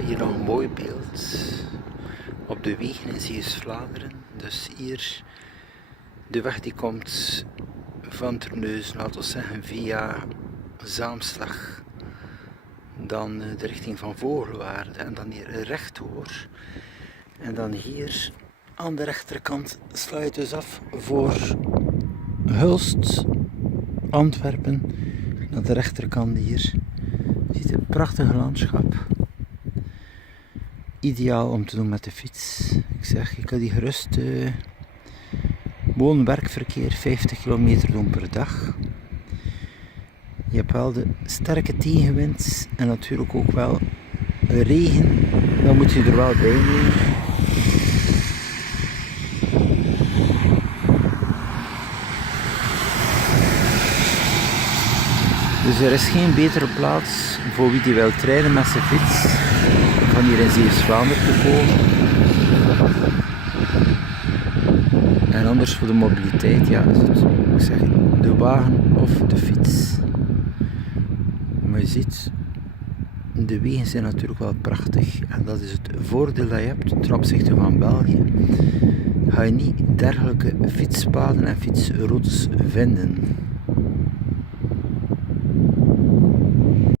Hier nog een mooi beeld op de wegen in Zeeuws-Vlaanderen. Dus hier, de weg die komt van Terneuzen, laten we zeggen via Zaamslag, dan de richting van Vogelwaarde en dan hier rechtdoor. En dan hier aan de rechterkant sluit dus af voor Hulst, Antwerpen. Aan de rechterkant hier. Je ziet een prachtig landschap. Ideaal om te doen met de fiets. Ik zeg, je kan die gerust woon-werkverkeer 50 kilometer doen per dag. Je hebt wel de sterke tegenwind en natuurlijk ook wel regen. Dan moet je er wel bij nemen. Dus er is geen betere plaats voor wie die wil trainen met zijn fiets van hier in Zeeuws-Vlaanderen te komen. En anders voor de mobiliteit, ja, is het, ik zeg, de wagen of de fiets. Maar je ziet, de wegen zijn natuurlijk wel prachtig. En dat is het voordeel dat je hebt ten opzichte van België. Ga je niet dergelijke fietspaden en fietsroutes vinden.